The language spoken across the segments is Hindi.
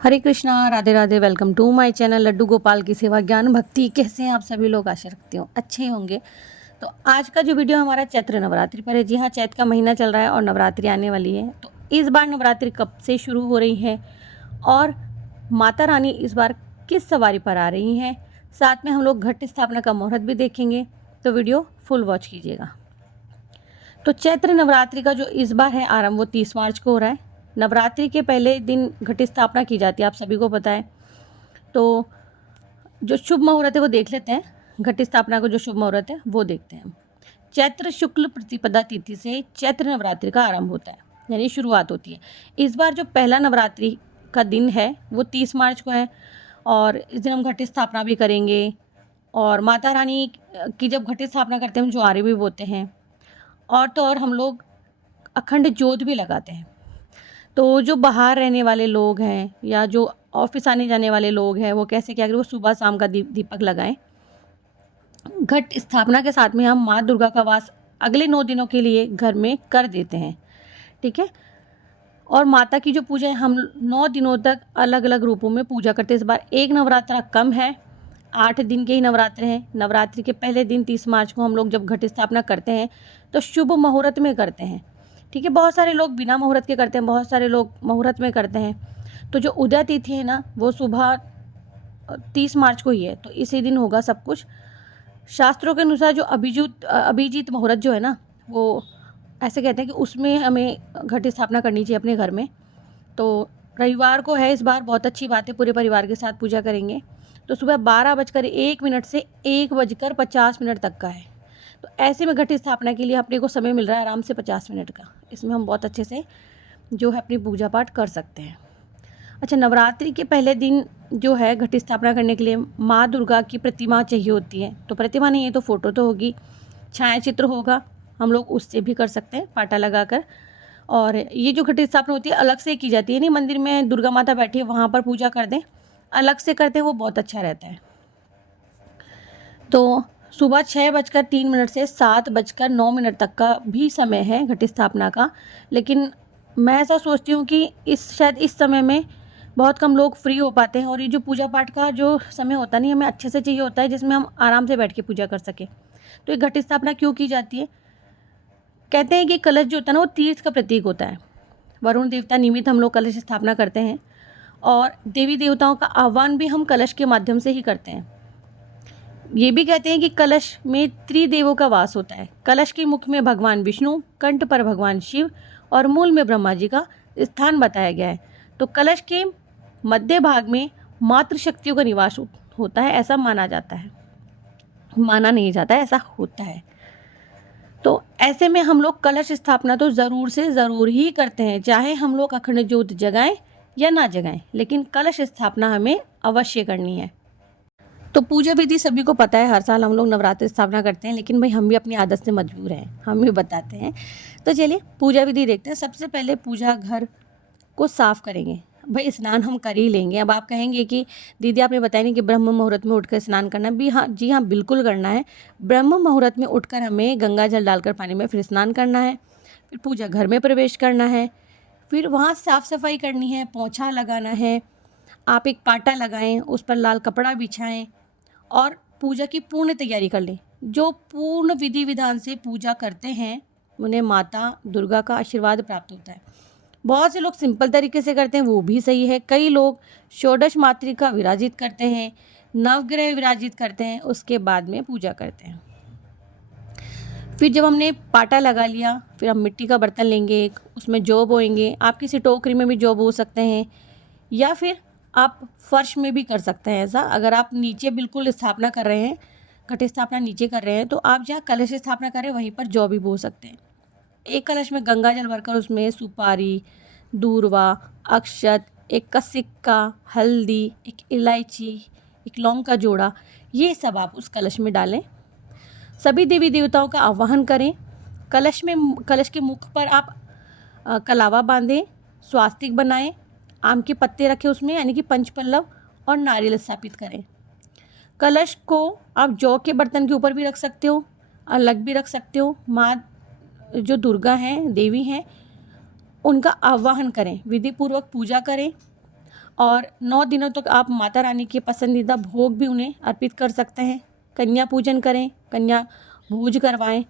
Hare Krishna, Radhe Radhe. Welcome to my channel Laddu Gopal की सेवा ज्ञान भक्ति। कैसे हैं आप सभी लोग? आशा रखती हूँ अच्छे होंगे। तो आज का जो वीडियो हमारा चैत्र नवरात्रि पर है। जी हाँ, चैत्र का महीना चल रहा है और नवरात्रि आने वाली है। तो इस बार नवरात्रि कब से शुरू हो रही है और माता रानी इस बार किस सवारी पर आ रही हैं, साथ में हम लोग घट स्थापना का मुहूर्त भी देखेंगे। तो वीडियो फुल वॉच कीजिएगा। तो चैत्र नवरात्रि का जो इस बार है आरंभ वो 30 मार्च को हो रहा है। नवरात्रि के पहले दिन घट स्थापना की जाती है, आप सभी को पता है। तो जो शुभ मुहूर्त है वो देख लेते हैं। घट स्थापना को जो शुभ मुहूर्त है वो देखते हैं। चैत्र शुक्ल प्रतिपदा तिथि से चैत्र नवरात्रि का आरंभ होता है, यानी शुरुआत होती है। इस बार जो पहला नवरात्रि का दिन है वो 30 मार्च को है और इस दिन हम घट स्थापना भी करेंगे। और माता रानी की जब घट स्थापना करते हैं हम ज्वारे भी बोते हैं और तो और हम लोग अखंड ज्योत भी लगाते हैं। तो जो बाहर रहने वाले लोग हैं या जो ऑफिस आने जाने वाले लोग हैं वो कैसे क्या करें, वो सुबह शाम का दीपक लगाएं। घट स्थापना के साथ में हम माँ दुर्गा का वास अगले 9 दिनों के लिए घर में कर देते हैं, ठीक है। और माता की जो पूजा है हम 9 दिनों तक अलग अलग रूपों में पूजा करते हैं। इस बार एक नवरात्रा कम है, 8 दिन के ही नवरात्र हैं। नवरात्रि के पहले दिन 30 मार्च को हम लोग जब घट स्थापना करते हैं तो शुभ मुहूर्त में करते हैं, ठीक है। बहुत सारे लोग बिना मुहूर्त के करते हैं, बहुत सारे लोग मुहूर्त में करते हैं। तो जो उदय तिथि है ना वो सुबह 30 मार्च को ही है, तो इसी दिन होगा सब कुछ। शास्त्रों के अनुसार जो अभिजीत मुहूर्त जो है ना वो ऐसे कहते हैं कि उसमें हमें घट स्थापना करनी चाहिए अपने घर में। तो रविवार को है इस बार, बहुत अच्छी बात है, पूरे परिवार के साथ पूजा करेंगे। तो सुबह 12:01 से 1:50 तक का है। तो ऐसे में घट स्थापना के लिए अपने को समय मिल रहा है आराम से 50 मिनट का। इसमें हम बहुत अच्छे से जो है अपनी पूजा पाठ कर सकते हैं। अच्छा, नवरात्रि के पहले दिन जो है घट स्थापना करने के लिए माँ दुर्गा की प्रतिमा चाहिए होती है। तो प्रतिमा नहीं है तो फोटो तो होगी, छाया चित्र होगा, हम लोग उससे भी कर सकते हैं पाटा लगाकर। और ये जो घट स्थापना होती है अलग से की जाती है, नहीं मंदिर में दुर्गा माता बैठी है वहाँ पर पूजा कर दें, अलग से करते हैं वो बहुत अच्छा रहता है। तो सुबह 6:03 से 7:09 तक का भी समय है घट स्थापना का। लेकिन मैं ऐसा सोचती हूँ कि शायद इस समय में बहुत कम लोग फ्री हो पाते हैं और ये जो पूजा पाठ का जो समय होता नहीं हमें अच्छे से चाहिए होता है, जिसमें हम आराम से बैठ के पूजा कर सकें। तो ये घट स्थापना क्यों की जाती है? कहते हैं कि कलश जो होता है ना वो तीर्थ का प्रतीक होता है। वरुण देवता निमित्त हम लोग कलश स्थापना करते हैं और देवी देवताओं का आह्वान भी हम कलश के माध्यम से ही करते हैं। ये भी कहते हैं कि कलश में त्रिदेवों का वास होता है। कलश के मुख में भगवान विष्णु, कंठ पर भगवान शिव और मूल में ब्रह्मा जी का स्थान बताया गया है। तो कलश के मध्य भाग में मातृशक्तियों का निवास होता है, ऐसा माना जाता है। माना नहीं जाता है, ऐसा होता है। तो ऐसे में हम लोग कलश स्थापना तो ज़रूर से ज़रूर ही करते हैं, चाहे हम लोग अखंड ज्योत जगाएं या ना जगाएं, लेकिन कलश स्थापना हमें अवश्य करनी है। तो पूजा विधि सभी को पता है, हर साल हम लोग नवरात्र स्थापना करते हैं, लेकिन भाई हम भी अपनी आदत से मजबूर हैं, हम भी बताते हैं। तो चलिए पूजा विधि देखते हैं। सबसे पहले पूजा घर को साफ करेंगे। भाई स्नान हम कर ही लेंगे। अब आप कहेंगे कि दीदी आपने बताया नहीं कि ब्रह्म मुहूर्त में उठकर स्नान करना है। भी हाँ, जी हाँ, बिल्कुल करना है। ब्रह्म मुहूर्त में उठकर हमें गंगा जल डालकर पानी में फिर स्नान करना है, फिर पूजा घर में प्रवेश करना है, फिर वहाँ साफ़ सफाई करनी है, पोंछा लगाना है। आप एक पाटा लगाएं, उस पर लाल कपड़ा बिछाएं और पूजा की पूर्ण तैयारी कर लें। जो पूर्ण विधि विधान से पूजा करते हैं उन्हें माता दुर्गा का आशीर्वाद प्राप्त होता है। बहुत से लोग सिंपल तरीके से करते हैं, वो भी सही है। कई लोग षोडश मातृका विराजित करते हैं, नवग्रह विराजित करते हैं, उसके बाद में पूजा करते हैं। फिर जब हमने पाटा लगा लिया फिर हम मिट्टी का बर्तन लेंगे, उसमें जौ बोएंगे। आप किसी टोकरी में भी जौ बो सकते हैं या फिर आप फर्श में भी कर सकते हैं। ऐसा अगर आप नीचे बिल्कुल स्थापना कर रहे हैं, घट स्थापना नीचे कर रहे हैं, तो आप जहाँ कलश स्थापना कर रहे हैं वहीं पर जौ भी बो सकते हैं। एक कलश में गंगा जल भरकर उसमें सुपारी, दूर्वा, अक्षत, एक का सिक्का, हल्दी, एक इलायची, एक लौंग का जोड़ा, ये सब आप उस कलश में डालें। सभी देवी देवताओं का आवाहन करें। कलश के मुख पर आप कलावा बांधें, स्वास्तिक बनाएं, आम के पत्ते रखें उसमें, यानी कि पंचपल्लव, और नारियल स्थापित करें। कलश को आप जौ के बर्तन के ऊपर भी रख सकते हो, अलग भी रख सकते हो। माँ जो दुर्गा हैं, देवी हैं, उनका आवाहन करें, विधि पूर्वक पूजा करें और 9 दिनों तक आप माता रानी के पसंदीदा भोग भी उन्हें अर्पित कर सकते हैं। कन्या पूजन करें, कन्या भोज करवाएं,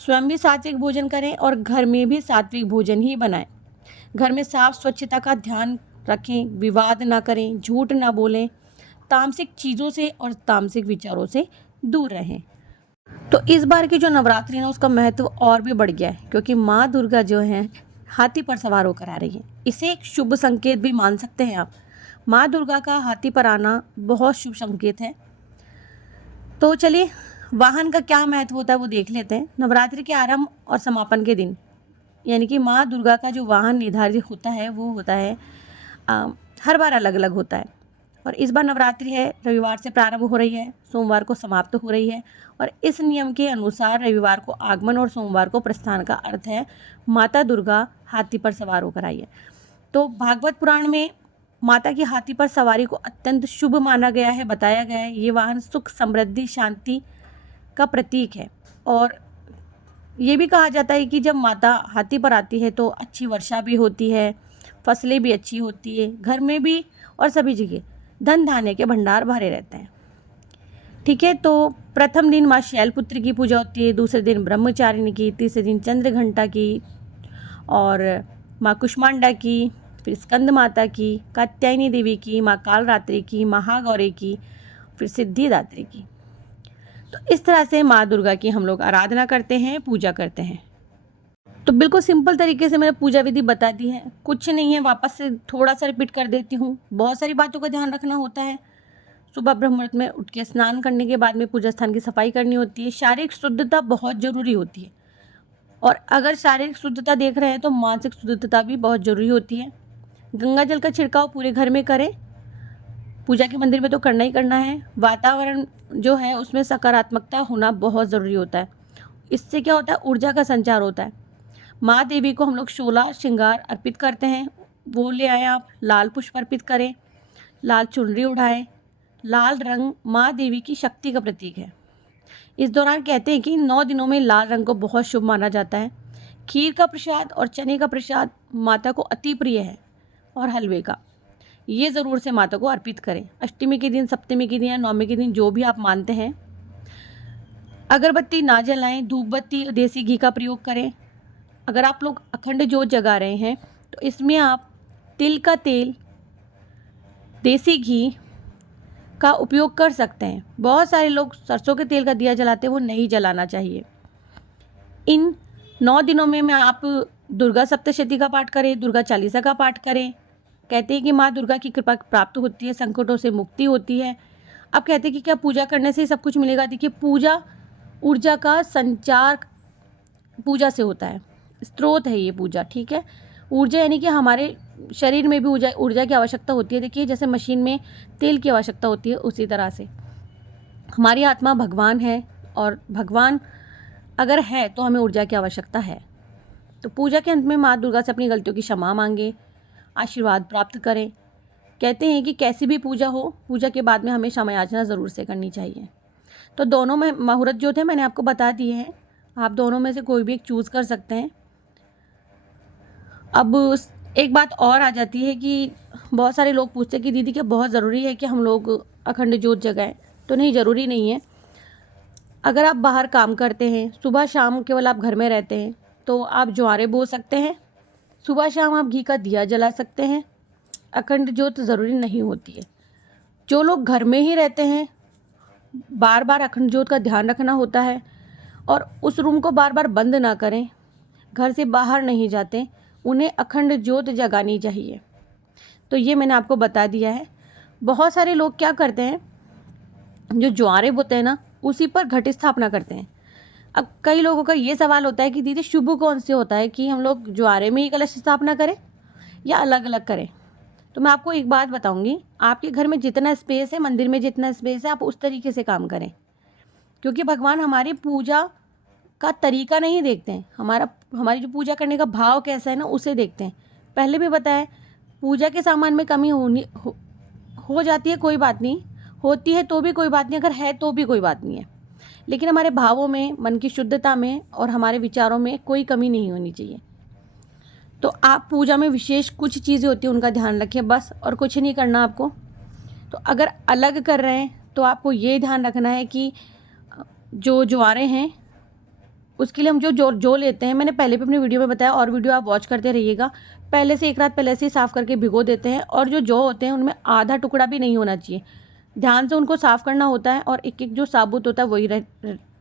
स्वयं भी सात्विक भोजन करें और घर में भी सात्विक भोजन ही बनाएं। घर में साफ स्वच्छता का ध्यान रखें, विवाद ना करें, झूठ ना बोलें, तामसिक चीज़ों से और तामसिक विचारों से दूर रहें। तो इस बार की जो नवरात्रि है ना, उसका महत्व और भी बढ़ गया है, क्योंकि माँ दुर्गा जो है हाथी पर सवार होकर आ रही है। इसे एक शुभ संकेत भी मान सकते हैं आप। माँ दुर्गा का हाथी पर आना बहुत शुभ संकेत है। तो चलिए, वाहन का क्या महत्व होता है वो देख लेते हैं। नवरात्रि के आरंभ और समापन के दिन, यानी कि माँ दुर्गा का जो वाहन निर्धारित होता है वो होता है हर बार अलग अलग होता है। और इस बार नवरात्रि है, रविवार से प्रारंभ हो रही है, सोमवार को समाप्त हो रही है। और इस नियम के अनुसार रविवार को आगमन और सोमवार को प्रस्थान का अर्थ है माता दुर्गा हाथी पर सवार होकर आई है। तो भागवत पुराण में माता की हाथी पर सवारी को अत्यंत शुभ माना गया है, बताया गया है। ये वाहन सुख, समृद्धि, शांति का प्रतीक है। और ये भी कहा जाता है कि जब माता हाथी पर आती है तो अच्छी वर्षा भी होती है, फसलें भी अच्छी होती है, घर में भी और सभी जगह धन धान्य के भंडार भरे रहते हैं। ठीक है, तो प्रथम दिन माँ शैलपुत्री की पूजा होती है, दूसरे दिन ब्रह्मचारिणी की, तीसरे दिन चंद्रघंटा की और माँ कुष्मांडा की, फिर स्कंद माता की, कात्यायनी देवी की, माँ कालरात्रि की, महागौरी की, फिर सिद्धिदात्री की। तो इस तरह से माँ दुर्गा की हम लोग आराधना करते हैं, पूजा करते हैं। तो बिल्कुल सिंपल तरीके से मैंने पूजा विधि बता दी है, कुछ नहीं है, वापस से थोड़ा सा रिपीट कर देती हूँ। बहुत सारी बातों का ध्यान रखना होता है। सुबह ब्रह्म मुहूर्त में उठ के स्नान करने के बाद में पूजा स्थान की सफाई करनी होती है। शारीरिक शुद्धता बहुत ज़रूरी होती है, और अगर शारीरिक शुद्धता देख रहे हैं तो मानसिक शुद्धता भी बहुत ज़रूरी होती है। गंगा जल का छिड़काव पूरे घर में करें, पूजा के मंदिर में तो करना ही करना है। वातावरण जो है उसमें सकारात्मकता होना बहुत ज़रूरी होता है। इससे क्या होता है, ऊर्जा का संचार होता है। माँ देवी को हम लोग 16 श्रृंगार अर्पित करते हैं, वो ले आएँ आप। लाल पुष्प अर्पित करें, लाल चुनरी उड़ाएं। लाल रंग माँ देवी की शक्ति का प्रतीक है। इस दौरान कहते हैं कि 9 दिनों में लाल रंग को बहुत शुभ माना जाता है। खीर का प्रसाद और चने का प्रसाद माता को अति प्रिय है, और हलवे का, ये ज़रूर से माता को अर्पित करें। अष्टमी के दिन, सप्तमी के दिन या नवमी के दिन, जो भी आप मानते हैं। अगरबत्ती ना जलाएं, धूप बत्ती, देसी घी का प्रयोग करें। अगर आप लोग अखंड जोत जगा रहे हैं तो इसमें आप तिल का तेल, देसी घी का उपयोग कर सकते हैं। बहुत सारे लोग सरसों के तेल का दिया जलाते हैं, वो नहीं जलाना चाहिए। इन 9 दिनों में आप दुर्गा सप्तशती का पाठ करें, दुर्गा चालीसा का पाठ करें। कहते हैं कि माँ दुर्गा की कृपा प्राप्त होती है, संकटों से मुक्ति होती है। अब कहते हैं कि क्या पूजा करने से ही सब कुछ मिलेगा? देखिए, पूजा ऊर्जा का संचार पूजा से होता है, स्रोत है ये पूजा। ठीक है, ऊर्जा यानी कि हमारे शरीर में भी ऊर्जा की आवश्यकता होती है। देखिए, जैसे मशीन में तेल की आवश्यकता होती है, उसी तरह से हमारी आत्मा भगवान है, और भगवान अगर है तो हमें ऊर्जा की आवश्यकता है। तो पूजा के अंत में माँ दुर्गा से अपनी गलतियों की क्षमा मांगे, आशीर्वाद प्राप्त करें। कहते हैं कि कैसी भी पूजा हो, पूजा के बाद में हमें क्षमा याचना ज़रूर से करनी चाहिए। तो दोनों में मुहूर्त जो थे मैंने आपको बता दिए हैं, आप दोनों में से कोई भी एक चूज़ कर सकते हैं। अब एक बात और आ जाती है कि बहुत सारे लोग पूछते हैं कि दीदी क्या बहुत ज़रूरी है कि हम लोग अखंड जोत जगाएं? तो नहीं, ज़रूरी नहीं है। अगर आप बाहर काम करते हैं, सुबह शाम केवल आप घर में रहते हैं, तो आप ज्वारे बो सकते हैं। सुबह शाम आप घी का दिया जला सकते हैं। अखंड ज्योत ज़रूरी नहीं होती है। जो लोग घर में ही रहते हैं, बार बार अखंड ज्योत का ध्यान रखना होता है, और उस रूम को बार बार बंद ना करें, घर से बाहर नहीं जाते, उन्हें अखंड ज्योत जगानी चाहिए। तो ये मैंने आपको बता दिया है। बहुत सारे लोग क्या करते हैं, जो ज्वारे बोते हैं ना, उसी पर घट स्थापना करते हैं। अब कई लोगों का ये सवाल होता है कि दीदी शुभ कौन से होता है, कि हम लोग ज्वारे में ही कलश स्थापना करें या अलग अलग करें? तो मैं आपको एक बात बताऊंगी, आपके घर में जितना स्पेस है, मंदिर में जितना स्पेस है, आप उस तरीके से काम करें। क्योंकि भगवान हमारी पूजा का तरीका नहीं देखते हैं, हमारी जो पूजा करने का भाव कैसा है ना, उसे देखते हैं। पहले भी बताया, पूजा के सामान में कमी हो जाती है, कोई बात नहीं, होती है तो भी कोई बात नहीं, अगर है तो भी कोई बात नहीं है, लेकिन हमारे भावों में, मन की शुद्धता में और हमारे विचारों में कोई कमी नहीं होनी चाहिए। तो आप पूजा में विशेष कुछ चीज़ें होती हैं उनका ध्यान रखें बस, और कुछ नहीं करना आपको। तो अगर अलग कर रहे हैं तो आपको ये ध्यान रखना है कि जो ज्वारे हैं उसके लिए हम जो लेते हैं, मैंने पहले भी अपनी वीडियो में बताया, और वीडियो आप वॉच करते रहिएगा। पहले से एक रात पहले से ही साफ़ करके भिगो देते हैं, और जो जौ होते हैं उनमें आधा टुकड़ा भी नहीं होना चाहिए। ध्यान से उनको साफ़ करना होता है, और एक एक जो साबुत होता है वही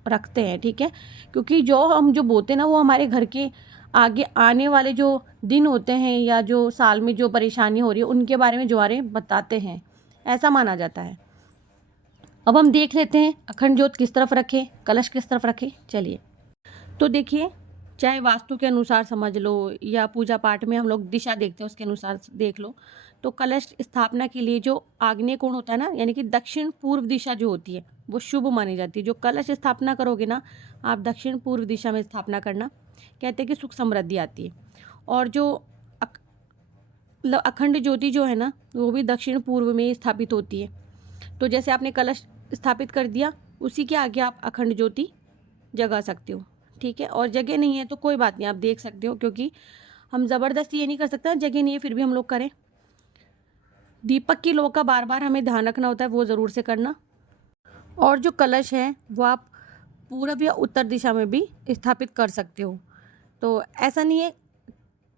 रखते हैं, ठीक है। क्योंकि जो हम जो बोते हैं ना, वो हमारे घर के आगे आने वाले जो दिन होते हैं या जो साल में जो परेशानी हो रही है उनके बारे में ज्वारे बताते हैं, ऐसा माना जाता है। अब हम देख लेते हैं अखंड ज्योत किस तरफ रखें, कलश किस तरफ रखें। चलिए, तो देखिए, चाहे वास्तु के अनुसार समझ लो या पूजा पाठ में हम लोग दिशा देखते हैं उसके अनुसार देख लो, तो कलश स्थापना के लिए जो आग्नेय कोण होता है ना, यानी कि दक्षिण पूर्व दिशा जो होती है वो शुभ मानी जाती है। जो कलश स्थापना करोगे ना आप, दक्षिण पूर्व दिशा में स्थापना करना, कहते हैं कि सुख समृद्धि आती है। और जो अखंड ज्योति जो है ना, वो भी दक्षिण पूर्व में स्थापित होती है। तो जैसे आपने कलश स्थापित कर दिया, उसी के आगे आप अखंड ज्योति जगा सकते हो, ठीक है। और जगह नहीं है तो कोई बात नहीं, आप देख सकते हो, क्योंकि हम ज़बरदस्ती ये नहीं कर सकते, जगह नहीं है फिर भी हम लोग करें। दीपक की लो का बार बार हमें ध्यान रखना होता है, वो ज़रूर से करना। और जो कलश है वो आप पूर्व या उत्तर दिशा में भी स्थापित कर सकते हो। तो ऐसा नहीं है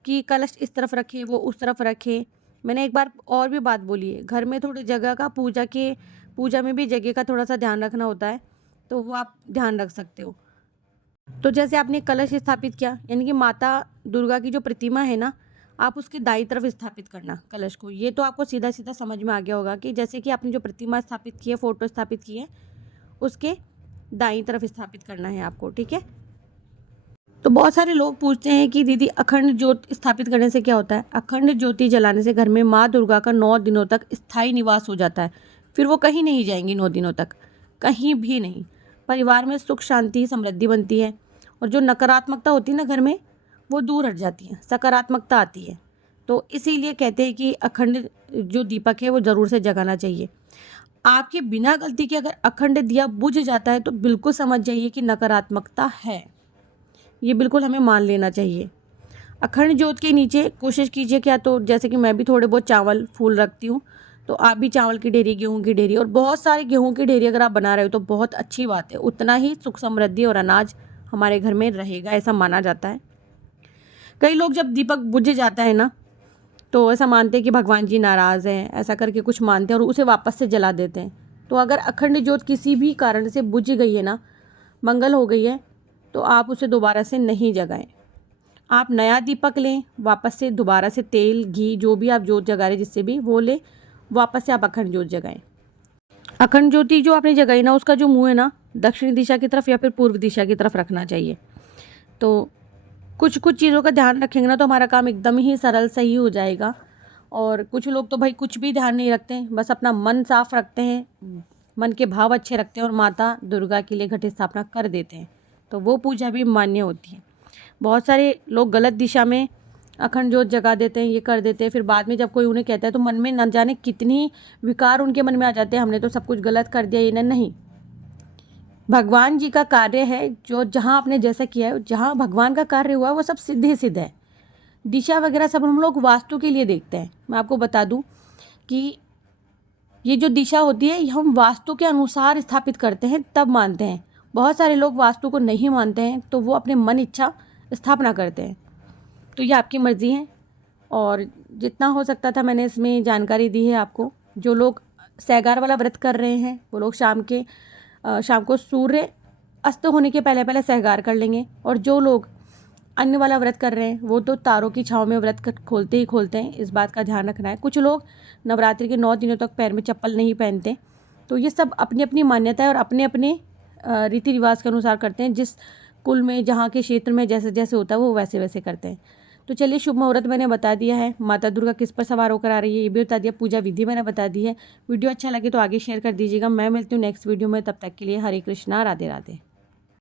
कि कलश इस तरफ रखें वो उस तरफ रखें। मैंने एक बार और भी बात बोली है, घर में थोड़ी जगह का, पूजा में भी जगह का थोड़ा सा ध्यान रखना होता है, तो वो आप ध्यान रख सकते हो। तो जैसे आपने कलश स्थापित किया, यानी कि माता दुर्गा की जो प्रतिमा है ना, आप उसके दाईं तरफ स्थापित करना कलश को। ये तो आपको सीधा सीधा समझ में आ गया होगा कि जैसे कि आपने जो प्रतिमा स्थापित की है, फोटो स्थापित की है, उसके दाईं तरफ स्थापित करना है आपको, ठीक है। तो बहुत सारे लोग पूछते हैं कि दीदी अखंड ज्योति स्थापित करने से क्या होता है। अखंड ज्योति जलाने से घर में माँ दुर्गा का 9 दिनों तक स्थायी निवास हो जाता है। फिर वो कहीं नहीं जाएंगी 9 दिनों तक, कहीं भी नहीं। परिवार में सुख शांति समृद्धि बनती है, और जो नकारात्मकता होती है ना घर में, वो दूर हट जाती है, सकारात्मकता आती है। तो इसीलिए कहते हैं कि अखंड जो दीपक है वो ज़रूर से जगाना चाहिए। आपके बिना गलती के अगर अखंड दिया बुझ जाता है तो बिल्कुल समझ जाइए कि नकारात्मकता है, ये बिल्कुल हमें मान लेना चाहिए। अखंड ज्योत के नीचे कोशिश कीजिए, क्या तो जैसे कि मैं भी थोड़े बहुत चावल फूल रखती हूँ, तो आप भी चावल की ढेरी, गेहूं की ढेरी, और बहुत सारे गेहूं की ढेरी अगर आप बना रहे हो तो बहुत अच्छी बात है। उतना ही सुख समृद्धि और अनाज हमारे घर में रहेगा, ऐसा माना जाता है। कई लोग जब दीपक बुझ जाता है ना, तो ऐसा मानते हैं कि भगवान जी नाराज़ हैं, ऐसा करके कुछ मानते हैं और उसे वापस से जला देते हैं। तो अगर अखंड ज्योत किसी भी कारण से बुझ गई है ना, मंगल हो गई है, तो आप उसे दोबारा से नहीं जगाएं। आप नया दीपक लें, वापस से दोबारा से तेल घी जो भी आप ज्योत जगा रहे जिससे भी वो ले, वापस से आप अखंड ज्योत जगाएं। अखंड ज्योति जो आपने जगाई ना, उसका जो मुंह है ना, दक्षिण दिशा की तरफ या फिर पूर्व दिशा की तरफ रखना चाहिए। तो कुछ कुछ चीज़ों का ध्यान रखेंगे ना तो हमारा काम एकदम ही सरल सही हो जाएगा। और कुछ लोग तो भाई कुछ भी ध्यान नहीं रखते हैं, बस अपना मन साफ रखते हैं, मन के भाव अच्छे रखते हैं और माता दुर्गा के लिए घट स्थापना कर देते हैं, तो वो पूजा भी मान्य होती है। बहुत सारे लोग गलत दिशा में अखंड ज्योत जगा देते हैं, ये कर देते हैं, फिर बाद में जब कोई उन्हें कहता है तो मन में न जाने कितनी विकार उनके मन में आ जाते हैं, हमने तो सब कुछ गलत कर दिया, ये नहीं। भगवान जी का कार्य है, जो जहाँ आपने जैसा किया है, जहाँ भगवान का कार्य हुआ है वो सब सिद्ध ही सिद्ध है। दिशा वगैरह सब हम लोग वास्तु के लिए देखते हैं। मैं आपको बता दूं कि ये जो दिशा होती है हम वास्तु के अनुसार स्थापित करते हैं, तब मानते हैं। बहुत सारे लोग वास्तु को नहीं मानते हैं, तो वो अपने मन इच्छा स्थापना करते हैं। तो ये आपकी मर्ज़ी है, और जितना हो सकता था मैंने इसमें जानकारी दी है आपको। जो लोग सैगार वाला व्रत कर रहे हैं वो लोग शाम को सूर्य अस्त होने के पहले पहले सहगार कर लेंगे, और जो लोग अन्य वाला व्रत कर रहे हैं वो तो तारों की छाँव में व्रत खोलते ही खोलते हैं, इस बात का ध्यान रखना है। कुछ लोग नवरात्रि के 9 दिनों तक पैर में चप्पल नहीं पहनते। तो ये सब अपनी अपनी मान्यता है और अपने अपने रीति रिवाज के अनुसार करते हैं। जिस कुल में, जहाँ के क्षेत्र में जैसे जैसे होता है वो वैसे वैसे करते हैं। तो चलिए, शुभ मुहूर्त मैंने बता दिया है, माता दुर्गा किस पर सवार होकर आ रही है ये भी बता दिया, पूजा विधि मैंने बता दी है। वीडियो अच्छा लगे तो आगे शेयर कर दीजिएगा। मैं मिलती हूँ नेक्स्ट वीडियो में, तब तक के लिए हरे कृष्णा, राधे राधे।